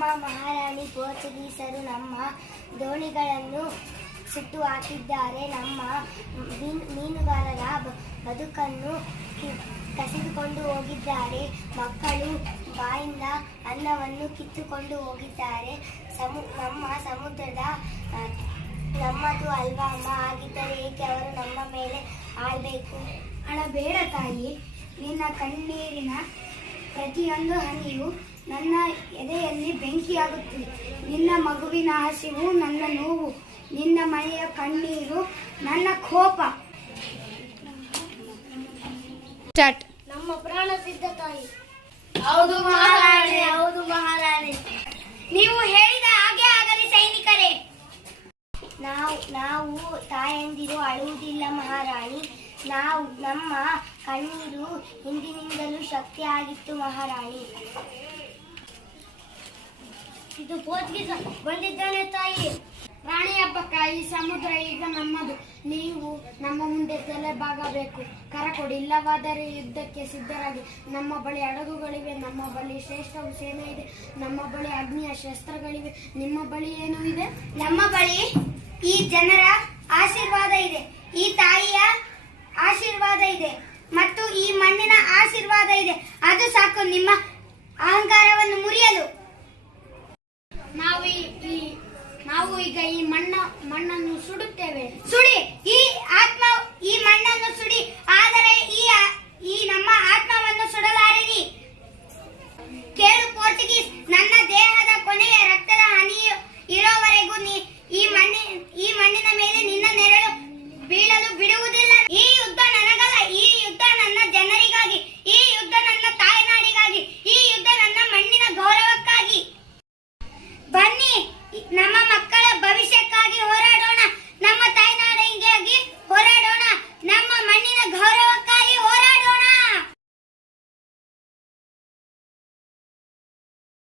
ನಮ್ಮ ಮಹಾರಾಣಿ ಪೋರ್ಚುಗೀಸರು ನಮ್ಮ ದೋಣಿಗಳನ್ನು ಸುಟ್ಟು ಹಾಕಿದ್ದಾರೆ. ನಮ್ಮ ಮೀನುಗಾರರ ಬದುಕನ್ನು ಕಸಿದುಕೊಂಡು ಹೋಗಿದ್ದಾರೆ. ಮಕ್ಕಳು ಬಾಯಿಂದ ಅನ್ನವನ್ನು ಕಿತ್ತುಕೊಂಡು ಹೋಗಿದ್ದಾರೆ. ನಮ್ಮ ಸಮುದ್ರದ ನಮ್ಮದು ಅಲ್ವಾ ಅಮ್ಮ? ಆಗಿದ್ದರೆ ಏಕೆ ಅವರು ನಮ್ಮ ಮೇಲೆ ಆಳ್ಬೇಕು? ಅಳಬೇಡ ತಾಯಿ, ನಿನ್ನ ಕಣ್ಣೀರಿನ ಪ್ರತಿಯೊಂದು ಹನಿಯು ನನ್ನ ಎದೆಯಲ್ಲಿ ಬೆಂಕಿಯಾಗುತ್ತಿದೆ. ನಿನ್ನ ಮಗುವಿನ ಹಸಿವು ನನ್ನ ನೋವು, ನಿನ್ನ ಮನೆಯ ಕಣ್ಣೀರು ನನ್ನ ಕೋಪ. ನಮ್ಮ ಪ್ರಾಣ ಸಿದ್ಧ ತಾಯಿ. ಹೌದು ಮಹಾರಾಣಿ, ಹೌದು ಮಹಾರಾಣಿ. ನೀವು ಹೇಳಿದ ಹಾಗೆ ಆಗಲಿ ಸೈನಿಕರೇ. ನಾವು ತಾಯಂದಿರು ಅಳುವುದಿಲ್ಲ ಮಹಾರಾಣಿ. ನಮ್ಮ ಕಣ್ಣೀರು ಹಿಂದಿನಿಂದಲೂ ಶಕ್ತಿ ಆಗಿತ್ತು ಮಹಾರಾಣಿ. ಇದು ಪೋರ್ಚುಗೀಸ ಬಂದಿದ್ದಾನೆ ತಾಯಿ. ರಾಣಿ ಹಬ್ಬಕ್ಕ ಈ ಸಮುದ್ರ ಈಗ ನಮ್ಮದು. ನೀವು ನಮ್ಮ ಮುಂದೆ ತಲೆಬಾಗಬೇಕು. ಕರಕೊಡಿ, ಇಲ್ಲವಾದರೆ ಯುದ್ಧಕ್ಕೆ ಸಿದ್ಧರಾಗಿ. ನಮ್ಮ ಬಳಿ ಹಡಗುಗಳಿವೆ, ನಮ್ಮ ಬಳಿ ಶ್ರೇಷ್ಠ ಸೇನೆ ಇದೆ, ನಮ್ಮ ಬಳಿ ಅಗ್ನಿಯ ಶಸ್ತ್ರಗಳಿವೆ. ನಿಮ್ಮ ಬಳಿ ಏನು ಇದೆ? ನಮ್ಮ ಬಳಿ ಈ ಜನರ ಆಶೀರ್ವಾದ ಇದೆ, ಈ ತಾಯಿಯ ಆಶೀರ್ವಾದ ಇದೆ ಮತ್ತು ಈ ಮಣ್ಣಿನ ಆಶೀರ್ವಾದ ಇದೆ. ಅದು ಸಾಕು ನಿಮ್ಮ ಅಹಂಕಾರವನ್ನು ಮುರಿಯಲು. ನಾವು ಈಗ ಈ ಮಣ್ಣನ್ನು ಸುಡುತ್ತೇವೆ. ಸುಡಿ, ಈ ಮಣ್ಣನ್ನು ಸುಡಿ, ಆದರೆ ಈ ನಮ್ಮ ಆತ್ಮವನ್ನು ಸುಡಲಾರಿರಿ. ಕೇಳು ಪೋರ್ಚುಗೀಸ್, ನನ್ನ ದೇಹದ ಕೊನೆಯ ರಕ್ತದ ಹನಿಯು ಇರೋವರೆಗೂ ಈ ಮಣ್ಣಿನ ಮೇಲೆ ನಿನ್ನ ನೆರಳು ಬೀಳಲು ಬಿಡುವುದಿಲ್ಲ. ಈ ಯುದ್ಧ ನನಗಲ್ಲ, ಈ ಯುದ್ಧ ನನ್ನ ಜನರಿಗಾಗಿ, ಈ ಯುದ್ಧ ನನ್ನ ತಾಯ್ನಾಡಿಗಾಗಿ, ಈ ಯುದ್ಧ ನನ್ನ ಮಣ್ಣಿನ ಗೌರವಕ್ಕಾಗಿ. ಬನ್ನಿ, ನಮ್ಮ